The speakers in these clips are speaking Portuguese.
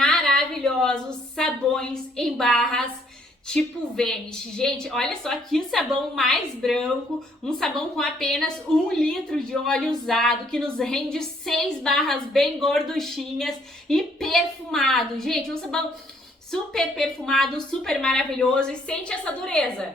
maravilhosos sabões em barras tipo Vanish. Gente, olha só que sabão mais branco, um sabão com apenas 1 litro de óleo usado, que nos rende 6 barras bem gorduchinhas e perfumado. Gente, um sabão super perfumado, super maravilhoso, e sente essa dureza.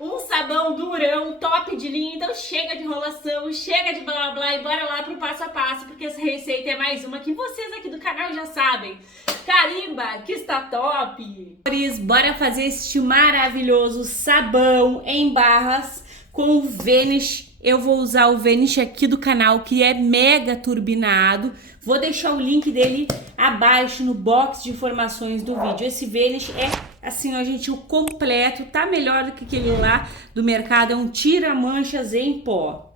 Um sabão durão, top de linha, então chega de enrolação, chega de blá blá blá e bora lá pro passo a passo, porque essa receita é mais uma que vocês aqui do canal já sabem. Carimba, que está top! Bora fazer este maravilhoso sabão em barras com o Vanish. Eu vou usar o Vanish aqui do canal, que é mega turbinado. Vou deixar o link dele abaixo no box de informações do vídeo. Esse Vanish é assim, ó, gente, o completo, tá melhor do que aquele lá do mercado, é um tira-manchas em pó.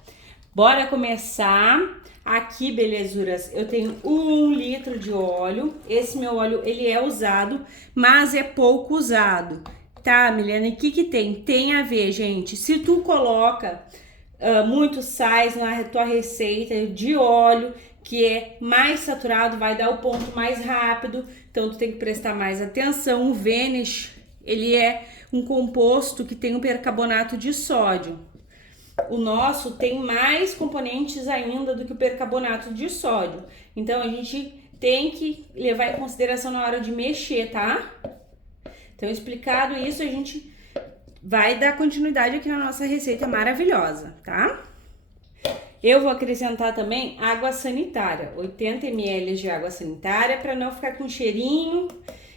Bora começar. Aqui, belezuras, eu tenho 1 litro de óleo. Esse meu óleo, ele é usado, mas é pouco usado. Tá, Milena, o que tem? Tem a ver, gente, se tu coloca muito sais na tua receita de óleo, que é mais saturado, vai dar o ponto mais rápido, então tu tem que prestar mais atenção. O Vanish, ele é um composto que tem um percarbonato de sódio. O nosso tem mais componentes ainda do que o percarbonato de sódio, então a gente tem que levar em consideração na hora de mexer, tá? Então, explicado isso, a gente vai dar continuidade aqui na nossa receita maravilhosa, tá? Eu vou acrescentar também água sanitária, 80 ml de água sanitária, para não ficar com cheirinho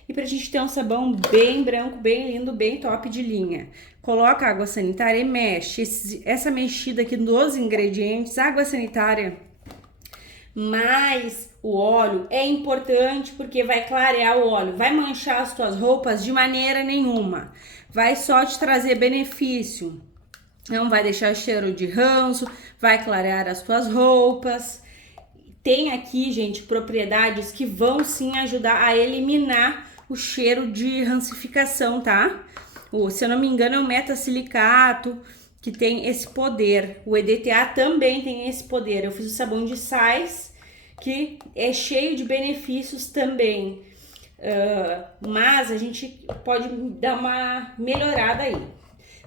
e pra gente ter um sabão bem branco, bem lindo, bem top de linha. Coloca água sanitária e mexe. Essa mexida aqui dos ingredientes, água sanitária mais o óleo é importante, porque vai clarear o óleo, vai manchar as tuas roupas de maneira nenhuma, vai só te trazer benefício. Não vai deixar cheiro de ranço, vai clarear as tuas roupas. Tem aqui, gente, propriedades que vão sim ajudar a eliminar o cheiro de rancificação, tá? Se eu não me engano, é o metasilicato que tem esse poder. O EDTA também tem esse poder. Eu fiz o sabão de sais, que é cheio de benefícios também. Mas a gente pode dar uma melhorada aí.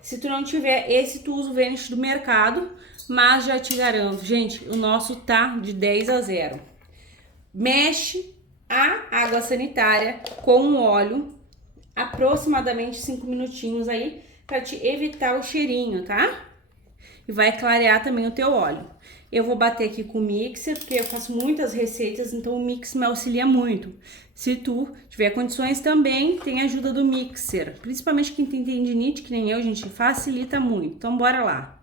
Se tu não tiver esse, tu usa o Vanish do mercado, mas já te garanto, gente, o nosso tá de 10 a 0. Mexe a água sanitária com o óleo, aproximadamente 5 minutinhos aí, para te evitar o cheirinho, tá? E vai clarear também o teu óleo. Eu vou bater aqui com o mixer, porque eu faço muitas receitas, então o mix me auxilia muito. Se tu tiver condições também, tem a ajuda do mixer. Principalmente quem tem tendinite, que nem eu, gente, facilita muito. Então bora lá.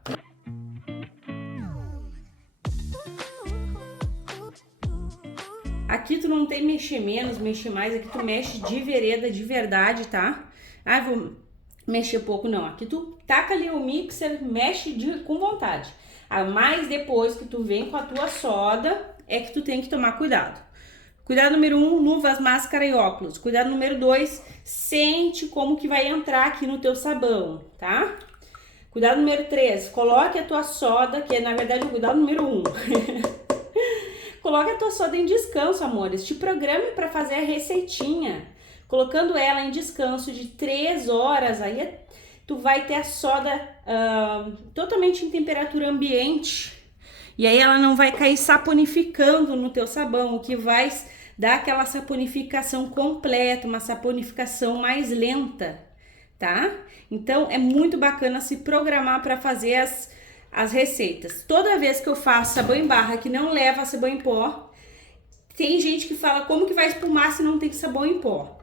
Aqui tu não tem mexer menos, mexer mais, aqui tu mexe de vereda, de verdade, tá? Ah, vou mexer pouco, não. Aqui tu taca ali o mixer, mexe com vontade. Mas depois que tu vem com a tua soda, é que tu tem que tomar cuidado. Cuidado número 1, luvas, máscara e óculos. Cuidado número 2, sente como que vai entrar aqui no teu sabão, tá? Cuidado número 3, coloque a tua soda, que é na verdade o cuidado número 1. Coloque a tua soda em descanso, amores. Te programe para fazer a receitinha. Colocando ela em descanso de 3 horas, aí tu vai ter a soda totalmente em temperatura ambiente. E aí ela não vai cair saponificando no teu sabão, o que vai dar aquela saponificação completa, uma saponificação mais lenta, tá? Então é muito bacana se programar para fazer as receitas. Toda vez que eu faço sabão em barra que não leva sabão em pó, tem gente que fala como que vai espumar se não tem sabão em pó.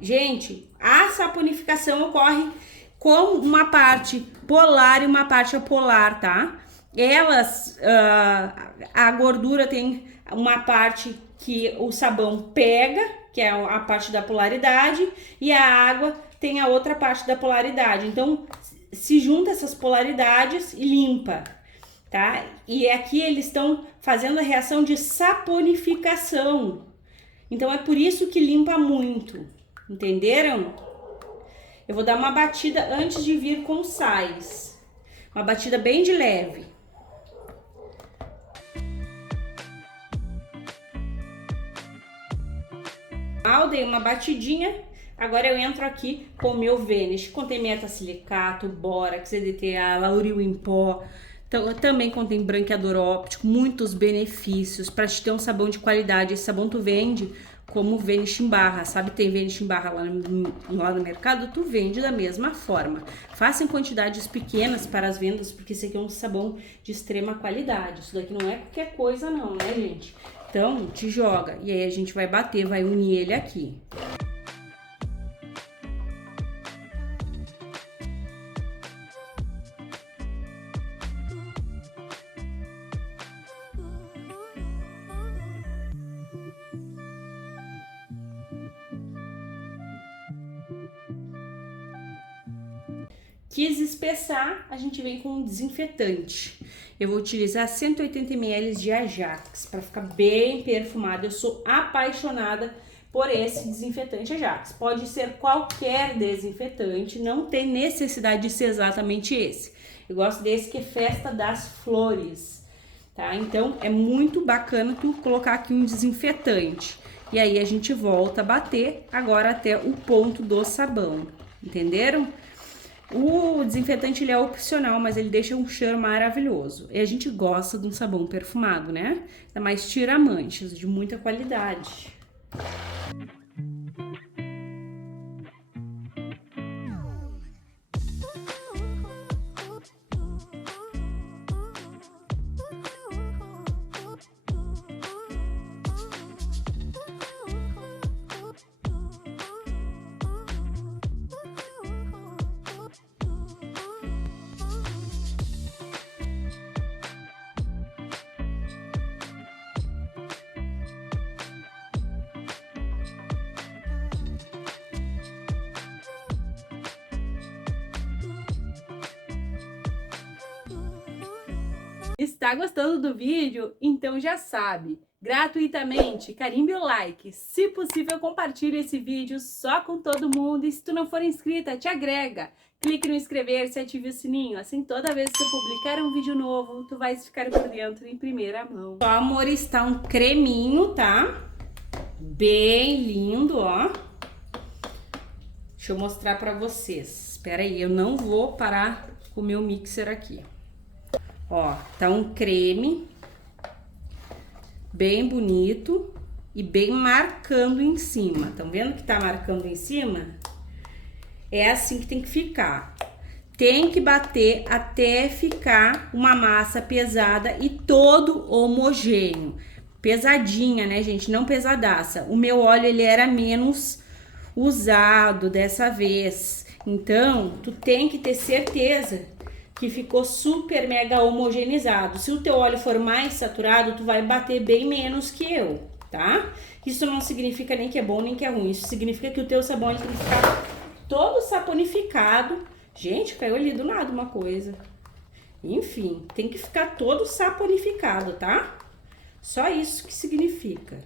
Gente, a saponificação ocorre com uma parte polar e uma parte apolar, tá? A gordura tem uma parte que o sabão pega, que é a parte da polaridade, e a água tem a outra parte da polaridade. Então, se junta essas polaridades e limpa, tá? E aqui eles estão fazendo a reação de saponificação. Então, é por isso que limpa muito. Entenderam? Eu vou dar uma batida antes de vir com sais. Uma batida bem de leve. Dei uma batidinha. Agora eu entro aqui com o meu Vanish. Contém metasilicato, bórax, EDTA, lauril em pó. Também contém branqueador óptico, muitos benefícios para te ter um sabão de qualidade. Esse sabão tu vende como Vanish em barra, sabe? Tem Vanish em barra lá no mercado, tu vende da mesma forma. Faça em quantidades pequenas para as vendas, porque esse aqui é um sabão de extrema qualidade. Isso daqui não é qualquer coisa não, né, gente? Então, te joga. E aí a gente vai bater, vai unir ele aqui. Quis espessar, a gente vem com um desinfetante. Eu vou utilizar 180 ml de Ajax para ficar bem perfumado. Eu sou apaixonada por esse desinfetante Ajax. Pode ser qualquer desinfetante, não tem necessidade de ser exatamente esse. Eu gosto desse que é Festa das Flores, tá? Então é muito bacana tu colocar aqui um desinfetante. E aí a gente volta a bater agora até o ponto do sabão, entenderam? O desinfetante ele é opcional, mas ele deixa um cheiro maravilhoso. E a gente gosta de um sabão perfumado, né? Ainda mais tira manchas, de muita qualidade. Está gostando do vídeo? Então já sabe, gratuitamente, carimbe o like, se possível compartilhe esse vídeo só com todo mundo e se tu não for inscrita, te agrega, clique no inscrever-se e ative o sininho, assim toda vez que eu publicar um vídeo novo, tu vais ficar por dentro em primeira mão. Ó, amor, está um creminho, tá? Bem lindo, ó. Deixa eu mostrar pra vocês, espera aí, eu não vou parar com o meu mixer aqui. Ó, tá um creme bem bonito e bem marcando em cima. Estão vendo que tá marcando em cima? É assim que tem que ficar. Tem que bater até ficar uma massa pesada e todo homogêneo. Pesadinha, né, gente? Não pesadaça. O meu óleo, ele era menos usado dessa vez. Então, tu tem que ter certeza que ficou super mega homogeneizado. Se o teu óleo for mais saturado, tu vai bater bem menos que eu, tá? Isso não significa nem que é bom nem que é ruim. Isso significa que o teu sabão ele tem que ficar todo saponificado. Gente, caiu ali do nada uma coisa. Enfim, tem que ficar todo saponificado, tá? Só isso que significa.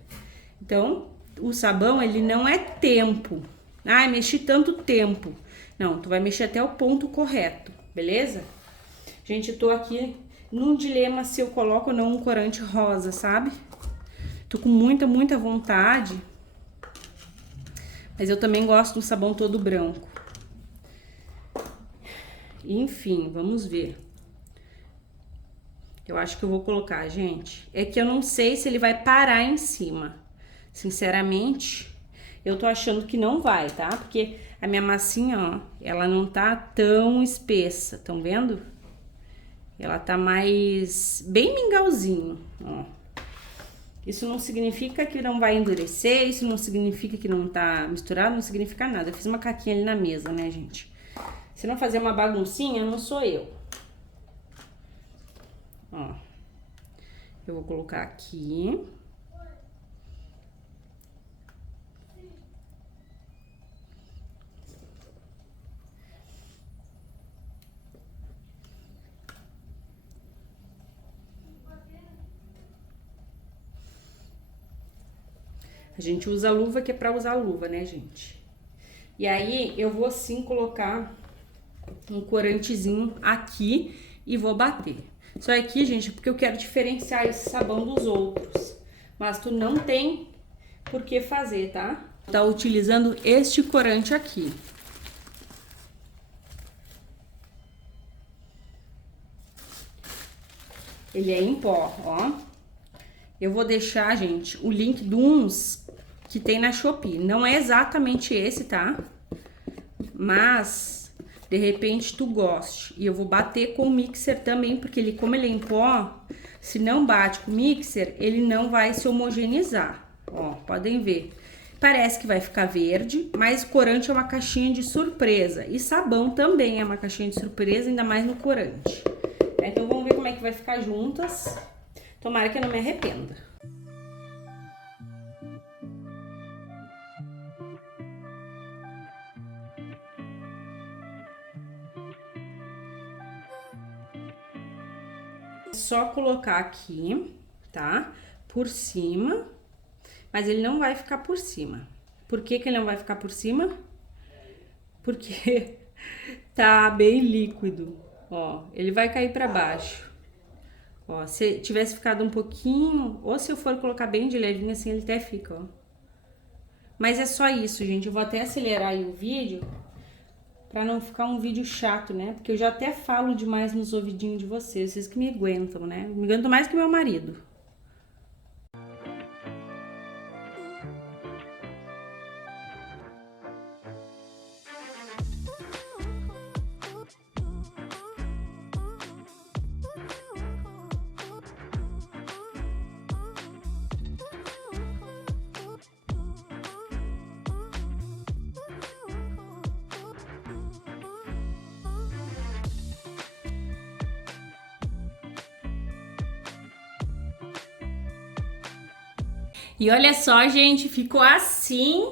Então, o sabão, ele não é tempo. Ai, mexi tanto tempo. Não, tu vai mexer até o ponto correto, beleza? Gente, eu tô aqui num dilema se eu coloco ou não um corante rosa, sabe? Tô com muita vontade. Mas eu também gosto do sabão todo branco. Enfim, vamos ver. Eu acho que eu vou colocar, gente. É que eu não sei se ele vai parar em cima. Sinceramente, eu tô achando que não vai, tá? Porque a minha massinha, ó, ela não tá tão espessa, estão vendo? Ela tá mais bem mingauzinho, ó. Isso não significa que não vai endurecer, isso não significa que não tá misturado, não significa nada. Eu fiz uma caquinha ali na mesa, né, gente? Se não fazer uma baguncinha, não sou eu. Ó. Eu vou colocar aqui. A gente usa luva que é pra usar luva, né, gente? E aí, eu vou assim colocar um corantezinho aqui e vou bater. Só aqui, gente, porque eu quero diferenciar esse sabão dos outros. Mas tu não tem por que fazer, tá? Tá utilizando este corante aqui. Ele é em pó, ó. Eu vou deixar, gente, o link de uns que tem na Shopee. Não é exatamente esse, tá? Mas, de repente, tu goste. E eu vou bater com o mixer também, porque ele, como ele é em pó, se não bate com o mixer, ele não vai se homogeneizar. Ó, podem ver. Parece que vai ficar verde, mas corante é uma caixinha de surpresa. E sabão também é uma caixinha de surpresa, ainda mais no corante. Então, vamos ver como é que vai ficar juntas. Tomara que eu não me arrependa. Só colocar aqui, tá? Por cima. Mas ele não vai ficar por cima. Por que que ele não vai ficar por cima? Porque tá bem líquido. Ó, ele vai cair pra baixo. Ó, se tivesse ficado um pouquinho, ou se eu for colocar bem de levinho assim, ele até fica, ó. Mas é só isso, gente. Eu vou até acelerar aí o vídeo, pra não ficar um vídeo chato, né? Porque eu já até falo demais nos ouvidinhos de vocês que me aguentam, né? Me aguentam mais que meu marido. E olha só, gente, ficou assim.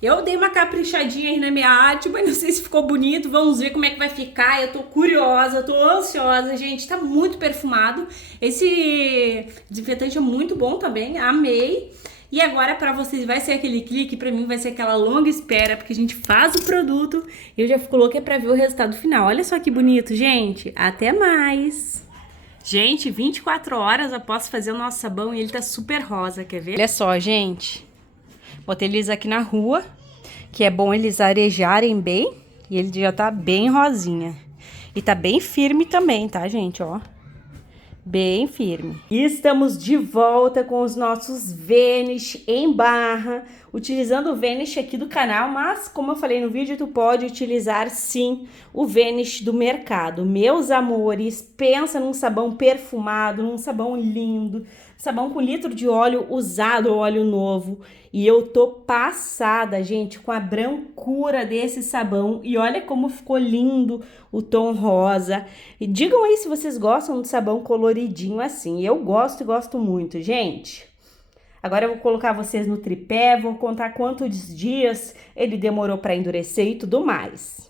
Eu dei uma caprichadinha aí na minha arte, mas não sei se ficou bonito. Vamos ver como é que vai ficar. Eu tô curiosa, tô ansiosa, gente. Tá muito perfumado. Esse desinfetante é muito bom também, amei. E agora pra vocês vai ser aquele clique, pra mim vai ser aquela longa espera, porque a gente faz o produto e eu já coloquei pra ver o resultado final. Olha só que bonito, gente. Até mais! Gente, 24 horas após fazer o nosso sabão e ele tá super rosa, quer ver? Olha só, gente. Botei eles aqui na rua, que é bom eles arejarem bem. E ele já tá bem rosinha. E tá bem firme também, tá, gente? Ó. Bem firme. E estamos de volta com os nossos Vanish em barra, utilizando o Vanish aqui do canal, mas como eu falei no vídeo, tu pode utilizar sim o Vanish do mercado. Meus amores, pensa num sabão perfumado, num sabão lindo, sabão com litro de óleo usado, óleo novo. E eu tô passada, gente, com a brancura desse sabão. E olha como ficou lindo o tom rosa. E digam aí se vocês gostam de sabão coloridinho assim. Eu gosto e gosto muito, gente. Agora eu vou colocar vocês no tripé, vou contar quantos dias ele demorou para endurecer e tudo mais.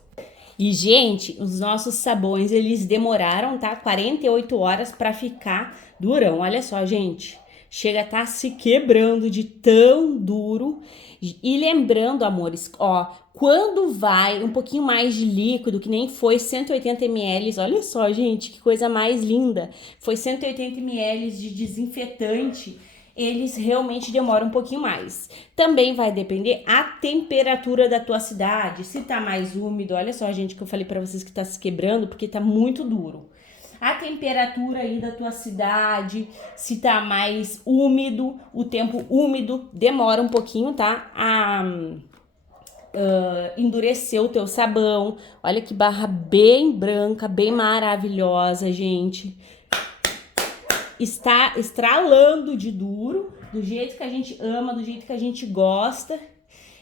E, gente, os nossos sabões, eles demoraram, tá? 48 horas para ficar durão. Olha só, gente. Chega a estar se quebrando de tão duro. E lembrando, amores, ó, quando vai um pouquinho mais de líquido, que nem foi 180 ml, olha só, gente, que coisa mais linda. Foi 180 ml de desinfetante, eles realmente demoram um pouquinho mais. Também vai depender a temperatura da tua cidade, se tá mais úmido, olha só, gente, que eu falei pra vocês que tá se quebrando, porque tá muito duro. A temperatura aí da tua cidade, se tá mais úmido, o tempo úmido demora um pouquinho, tá? A endurecer o teu sabão. Olha que barra bem branca, bem maravilhosa, gente. Está estralando de duro, do jeito que a gente ama, do jeito que a gente gosta.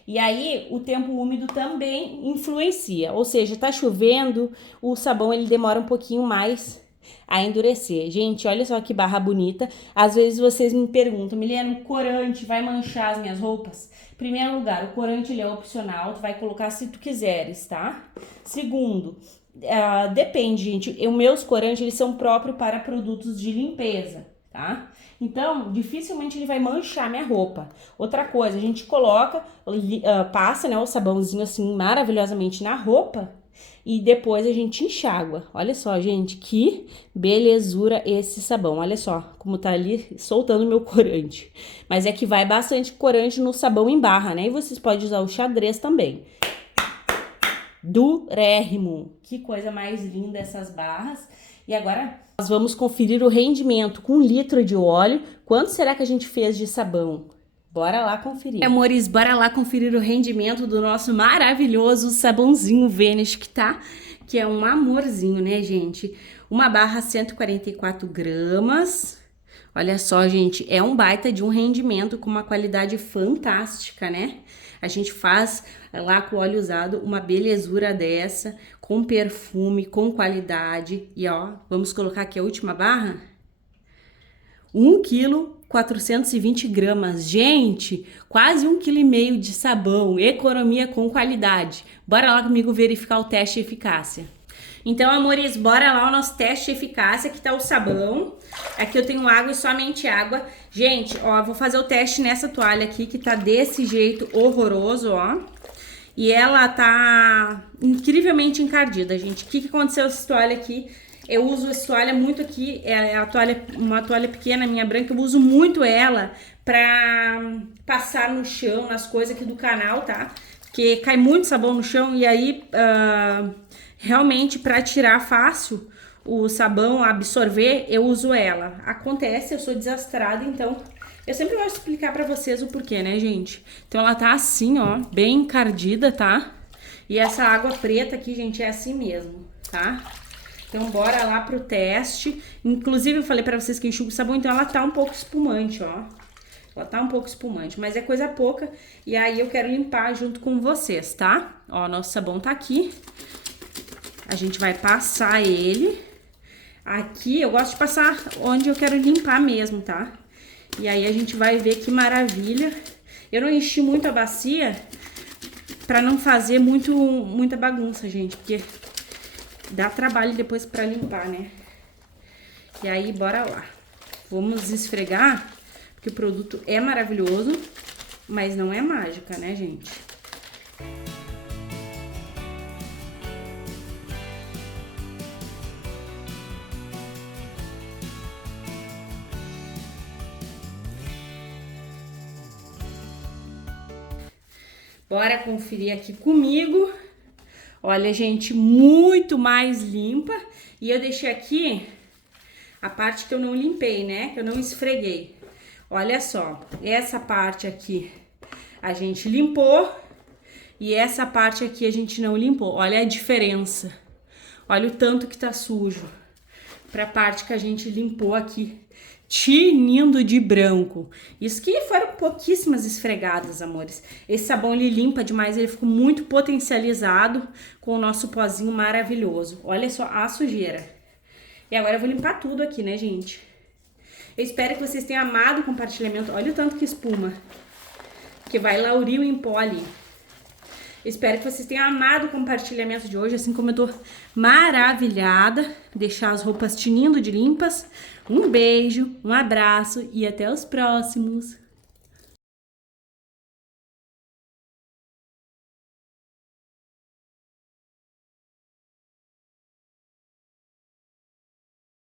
E aí, o tempo úmido também influencia. Ou seja, tá chovendo, o sabão ele demora um pouquinho mais a endurecer. Gente, olha só que barra bonita. Às vezes vocês me perguntam, Milena, o corante vai manchar as minhas roupas? Em primeiro lugar, o corante ele é opcional, tu vai colocar se tu quiseres, tá? Segundo, depende, gente. Os meus corantes, eles são próprios para produtos de limpeza, tá? Então, dificilmente ele vai manchar minha roupa. Outra coisa, a gente coloca, passa, né, o sabãozinho assim maravilhosamente na roupa e depois a gente enxágua. Olha só, gente, que belezura esse sabão. Olha só como tá ali soltando meu corante. Mas é que vai bastante corante no sabão em barra, né? E vocês podem usar o xadrez também. Durérrimo. Que coisa mais linda essas barras. E agora nós vamos conferir o rendimento com 1 litro de óleo. Quanto será que a gente fez de sabão? Bora lá conferir. Amores, bora lá conferir o rendimento do nosso maravilhoso sabãozinho Vanish, que é um amorzinho, né, gente? Uma barra 144 gramas. Olha só, gente, é um baita de um rendimento com uma qualidade fantástica, né? A gente faz lá com óleo usado uma belezura dessa, com perfume, com qualidade. E ó, vamos colocar aqui a última barra. 1 quilo 420 gramas. Gente, quase 1,5 kg de sabão. Economia com qualidade. Bora lá comigo verificar o teste de eficácia. Então, amores, bora lá o nosso teste de eficácia. Aqui tá o sabão. Aqui eu tenho água e somente água. Gente, ó, vou fazer o teste nessa toalha aqui, que tá desse jeito horroroso, ó. E ela tá incrivelmente encardida, gente. O que aconteceu com essa toalha aqui? Eu uso essa toalha muito aqui, é uma toalha pequena, minha branca, eu uso muito ela pra passar no chão, nas coisas aqui do canal, tá? Porque cai muito sabão no chão e aí, realmente, pra tirar fácil o sabão, absorver, eu uso ela. Acontece, eu sou desastrada, então eu sempre gosto de explicar pra vocês o porquê, né, gente? Então ela tá assim, ó, bem encardida, tá? E essa água preta aqui, gente, é assim mesmo, tá? Então, bora lá pro teste. Inclusive, eu falei pra vocês que enxuga o sabão, então ela tá um pouco espumante, ó. Ela tá um pouco espumante, mas é coisa pouca. E aí, eu quero limpar junto com vocês, tá? Ó, nosso sabão tá aqui. A gente vai passar ele. Aqui, eu gosto de passar onde eu quero limpar mesmo, tá? E aí, a gente vai ver que maravilha. Eu não enchi muito a bacia pra não fazer muita bagunça, gente, porque dá trabalho depois pra limpar, né? E aí, bora lá. Vamos esfregar, porque o produto é maravilhoso, mas não é mágica, né, gente? Bora conferir aqui comigo. Olha, gente, muito mais limpa. E eu deixei aqui a parte que eu não limpei, né? Que eu não esfreguei. Olha só, essa parte aqui a gente limpou e essa parte aqui a gente não limpou. Olha a diferença. Olha o tanto que tá sujo pra parte que a gente limpou aqui. Tinindo de branco. Isso que foram pouquíssimas esfregadas, amores. Esse sabão, ele limpa demais, ele ficou muito potencializado com o nosso pozinho maravilhoso. Olha só a sujeira. E agora eu vou limpar tudo aqui, né, gente? Eu espero que vocês tenham amado o compartilhamento. Olha o tanto que espuma. Que vai lauril em pó ali. Espero que vocês tenham amado o compartilhamento de hoje, assim como eu tô maravilhada. Deixar as roupas tinindo de limpas. Um beijo, um abraço e até os próximos.